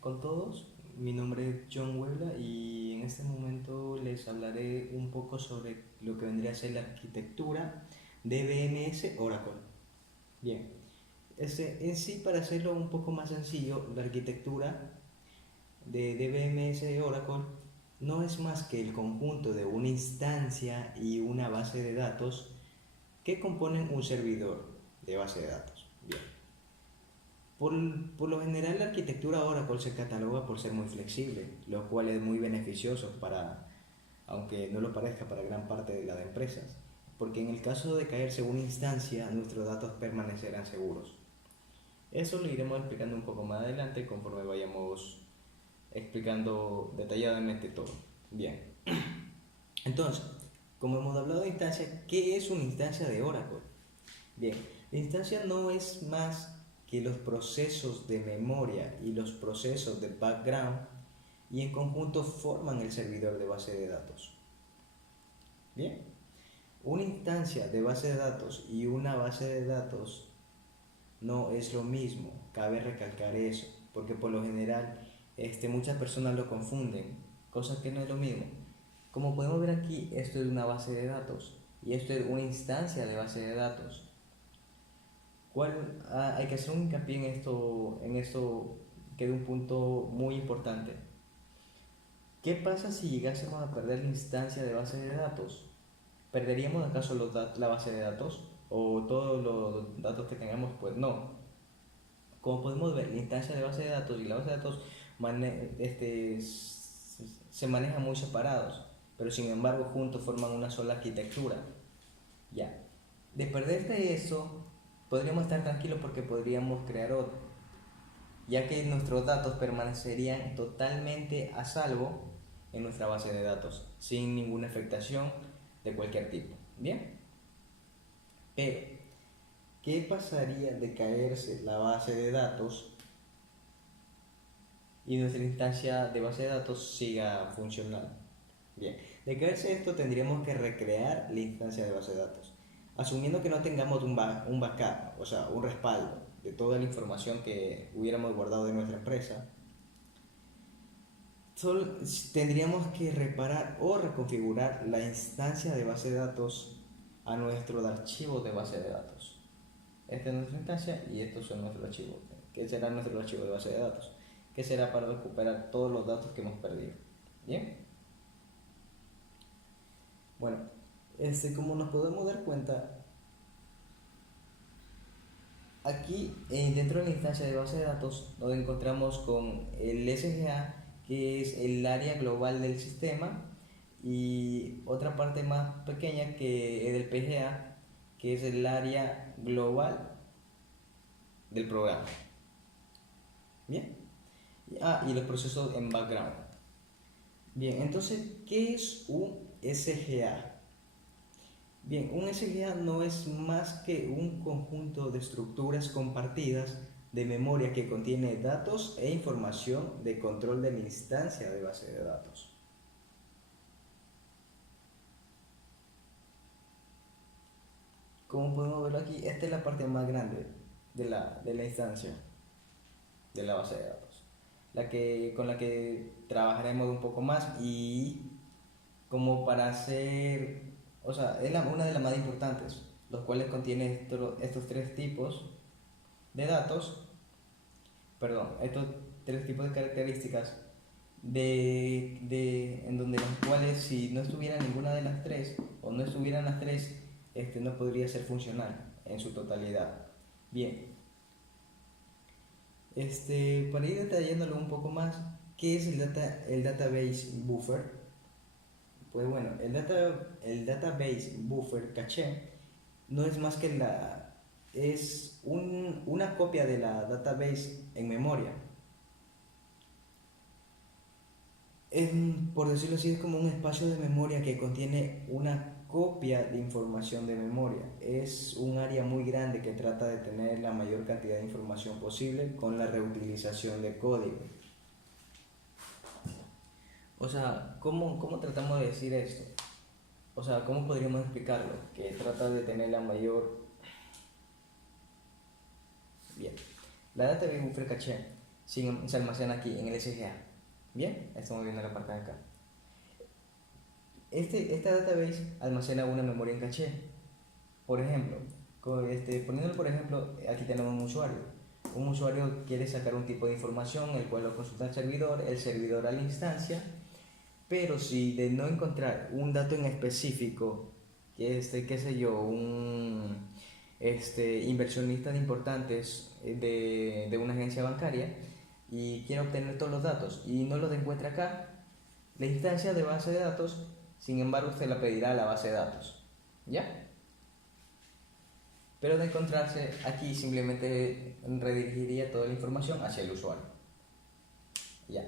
con todos, mi nombre es John Huebla y en este momento les hablaré un poco sobre lo que vendría a ser la arquitectura de DBMS Oracle. Bien, en sí, para hacerlo un poco más sencillo, la arquitectura de DBMS Oracle no es más que el conjunto de una instancia y una base de datos que componen un servidor de base de datos. Bien. Por, por lo general, la arquitectura Oracle se cataloga por ser muy flexible, lo cual es muy beneficioso para, aunque no lo parezca, para gran parte de las empresas, porque en el caso de caerse una instancia, nuestros datos permanecerán seguros. Eso lo iremos explicando un poco más adelante conforme vayamos explicando detalladamente todo. Bien, entonces, como hemos hablado de instancia, ¿qué es una instancia de Oracle? Bien, la instancia no es más que los procesos de memoria y los procesos de background y en conjunto forman el servidor de base de datos. Bien, una instancia de base de datos y una base de datos no es lo mismo, cabe recalcar eso, porque por lo general muchas personas lo confunden, cosa que no es lo mismo. Como podemos ver aquí, esto es una base de datos y esto es una instancia de base de datos. Hay que hacer un hincapié en esto que es un punto muy importante. ¿Qué pasa si llegásemos a perder la instancia de base de datos? ¿Perderíamos acaso la base de datos? ¿O todos los datos que tengamos? Pues no. Como podemos ver, la instancia de base de datos y la base de datos se manejan muy separados, pero sin embargo juntos forman una sola arquitectura. Ya. De perderte eso, podríamos estar tranquilos porque podríamos crear otro, ya que nuestros datos permanecerían totalmente a salvo en nuestra base de datos, sin ninguna afectación de cualquier tipo. Bien, pero ¿qué pasaría de caerse la base de datos y nuestra instancia de base de datos siga funcionando? Bien, de caerse esto tendríamos que recrear la instancia de base de datos, asumiendo que no tengamos un backup, o sea, un respaldo de toda la información que hubiéramos guardado de nuestra empresa. Solo tendríamos que reparar o reconfigurar la instancia de base de datos a nuestro archivo de base de datos. Esta es nuestra instancia y estos son nuestros archivos. ¿Qué será nuestro archivo de base de datos? ¿Qué será para recuperar todos los datos que hemos perdido? Bien. Bueno, como nos podemos dar cuenta, aquí dentro de la instancia de base de datos nos encontramos con el SGA, que es el área global del sistema, y otra parte más pequeña que es el PGA, que es el área global del programa. Bien. Y los procesos en background. Bien, entonces, ¿qué es un SGA? Bien, un SGA no es más que un conjunto de estructuras compartidas de memoria que contiene datos e información de control de la instancia de base de datos. Como podemos verlo aquí, esta es la parte más grande de la instancia de la base de datos, con la que trabajaremos un poco más y como para hacer, o sea, es una de las más importantes, los cuales contiene estos tres tipos de datos, perdón, estos tres tipos de características en donde las cuales si no estuviera ninguna de las tres o no estuvieran las tres, no podría ser funcional en su totalidad. Bien, para ir detallándolo un poco más, ¿qué es el database buffer? Pues bueno, el database buffer caché no es más que una copia de la database en memoria. Por decirlo así, es como un espacio de memoria que contiene una copia de información de memoria. Es un área muy grande que trata de tener la mayor cantidad de información posible con la reutilización de código. O sea, ¿cómo tratamos de decir esto? O sea, ¿cómo podríamos explicarlo? Que trata de tener la mayor... Bien, la database buffer caché se almacena aquí en el SGA. Bien, estamos viendo la parte de acá. Esta database almacena una memoria en caché. Por ejemplo, poniéndolo por ejemplo, aquí tenemos un usuario. Un usuario quiere sacar un tipo de información, el cual lo consulta el servidor a la instancia, pero si de no encontrar un dato en específico, qué sé yo, un inversionista de importantes de una agencia bancaria y quiere obtener todos los datos y no los encuentra acá, la instancia de base de datos, sin embargo, usted la pedirá a la base de datos, ¿ya? Pero de encontrarse aquí simplemente redirigiría toda la información hacia el usuario. Ya.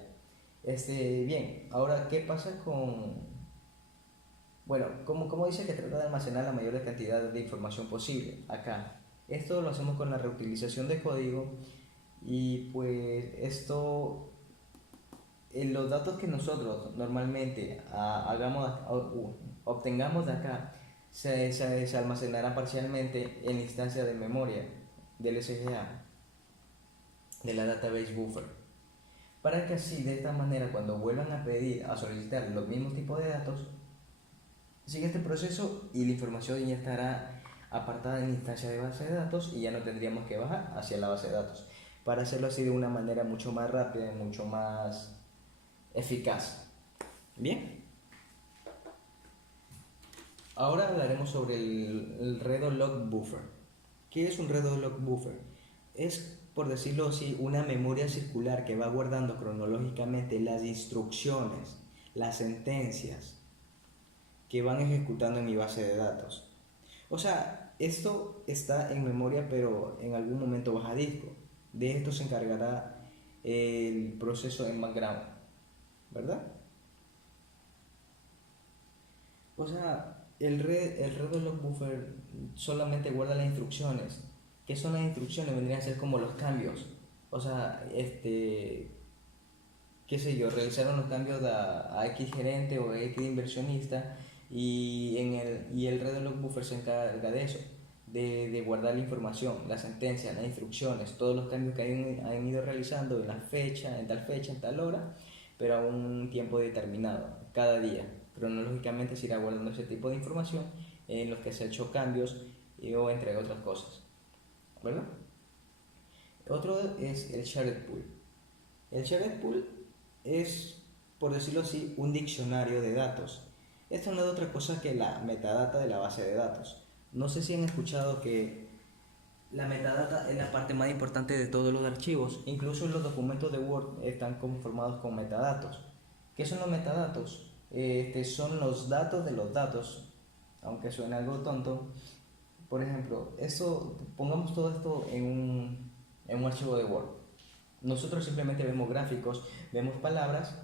Bien, ahora, ¿qué pasa con...? Bueno, como dice que trata de almacenar la mayor cantidad de información posible acá. Esto lo hacemos con la reutilización de código y pues esto, los datos que nosotros normalmente obtengamos de acá se almacenará parcialmente en la instancia de memoria del SGA, de la database buffer, para que así de esta manera cuando vuelvan a solicitar los mismos tipos de datos, sigue este proceso y la información ya estará apartada en la instancia de base de datos y ya no tendríamos que bajar hacia la base de datos, para hacerlo así de una manera mucho más rápida y mucho más eficaz. Bien. Ahora hablaremos sobre el Redo Log Buffer. ¿Qué es un Redo Log Buffer? Es, por decirlo así, una memoria circular que va guardando cronológicamente las instrucciones, las sentencias que van ejecutando en mi base de datos. O sea, esto está en memoria, pero en algún momento baja disco. De esto se encargará el proceso en background, ¿verdad? O sea, el Redo Log Buffer solamente guarda las instrucciones. ¿Qué son las instrucciones? Vendrían a ser como los cambios. O sea, qué sé yo, realizaron los cambios a X gerente o a X inversionista y el Redo Log Buffer se encarga de eso, de guardar la información, la sentencia, las instrucciones, todos los cambios que han ido realizando en tal fecha, en tal hora, pero a un tiempo determinado, cada día. Cronológicamente se irá guardando ese tipo de información en los que se han hecho cambios o entre otras cosas, ¿verdad? Otro es el Shared Pool. El Shared Pool es, por decirlo así, un diccionario de datos. Esto no es otra cosa que la metadata de la base de datos. No sé si han escuchado que la metadata es la parte más importante de todos los archivos. Incluso los documentos de Word están conformados con metadatos. ¿Qué son los metadatos? Son los datos de los datos, aunque suene algo tonto. Por ejemplo, pongamos todo esto en un archivo de Word. Nosotros simplemente vemos gráficos, vemos palabras,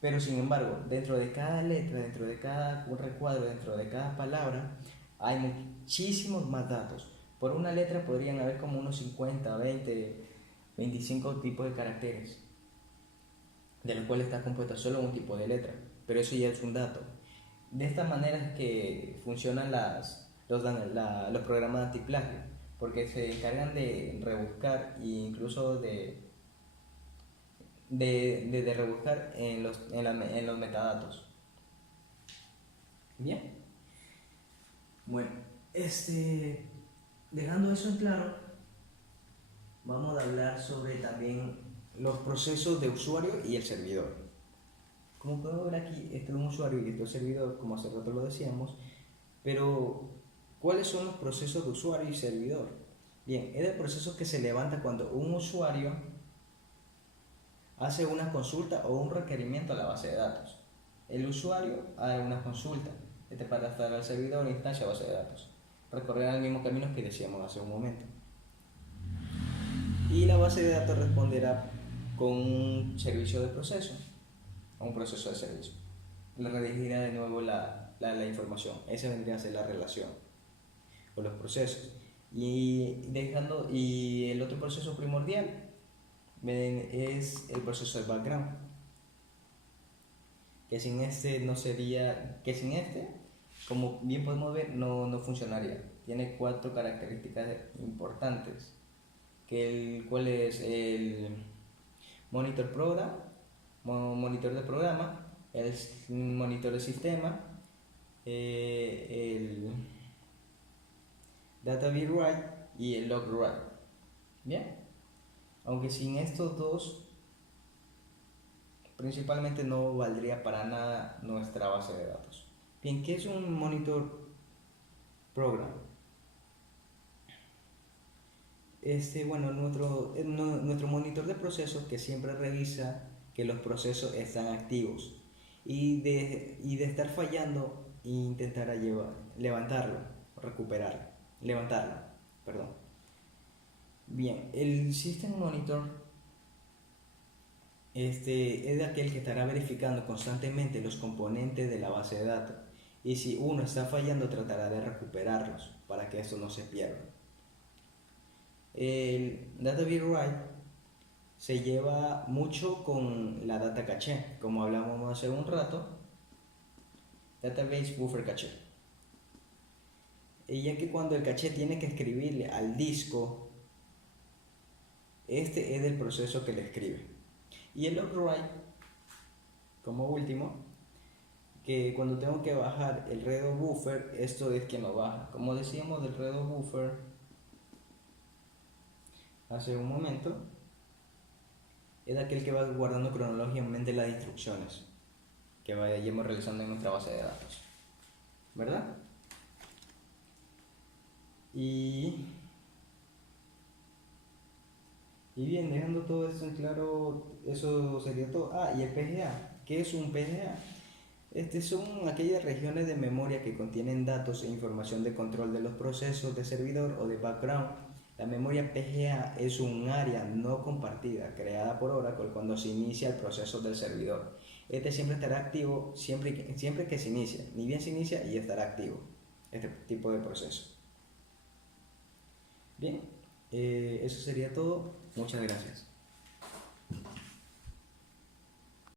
pero sin embargo, dentro de cada letra, dentro de cada recuadro, dentro de cada palabra, hay muchísimos más datos. Por una letra podrían haber como unos 50, 20, 25 tipos de caracteres, de los cuales está compuesta solo un tipo de letra, pero eso ya es un dato. De esta manera es que funcionan los programas de antiplagio, porque se encargan de rebuscar e incluso de rebuscar en los metadatos. Bien. Bueno, dejando eso en claro, vamos a hablar sobre también los procesos de usuario y el servidor. Como podemos ver aquí, este es un usuario y este es un servidor, como hace rato lo decíamos, pero ¿cuáles son los procesos de usuario y servidor? Bien, es el proceso que se levanta cuando un usuario hace una consulta o un requerimiento a la base de datos. El usuario hace una consulta, para estar al servidor, instancia, base de datos. Recorrerá el mismo camino que decíamos hace un momento. Y la base de datos responderá con un servicio de proceso, un proceso de servicio. Le redirigirá de nuevo la información. Esa vendría a ser la relación o los procesos. Y el otro proceso primordial es el proceso de background, que sin este como bien podemos ver, no funcionaría. Tiene 4 características importantes. cuál es el monitor program, monitor de programa, el monitor de sistema, el data bit write y el log write. Bien, aunque sin estos dos principalmente no valdría para nada nuestra base de datos. Bien, ¿qué es un monitor program? Bueno, nuestro monitor de procesos que siempre revisa que los procesos están activos y de estar fallando intentará levantarlo, levantarlo, perdón. Bien, el System Monitor es de aquel que estará verificando constantemente los componentes de la base de datos y si uno está fallando tratará de recuperarlos para que esto no se pierda. El Data Bit Write se lleva mucho con la data caché, como hablamos hace un rato, Database Buffer Caché. Y ya que cuando el caché tiene que escribirle al disco, este es el proceso que le escribe. Y el log write, como último, que cuando tengo que bajar el redo buffer, esto es quien lo baja. Como decíamos del redo buffer hace un momento, es aquel que va guardando cronológicamente las instrucciones que vayamos realizando en nuestra base de datos, ¿verdad? Y bien, dejando todo esto en claro, eso sería todo. Y el PGA. ¿Qué es un PGA? Son aquellas regiones de memoria que contienen datos e información de control de los procesos de servidor o de background. La memoria PGA es un área no compartida creada por Oracle cuando se inicia el proceso del servidor. Siempre estará activo siempre que se inicia. Ni bien se inicia y estará activo este tipo de proceso. Bien, eso sería todo. Muchas gracias.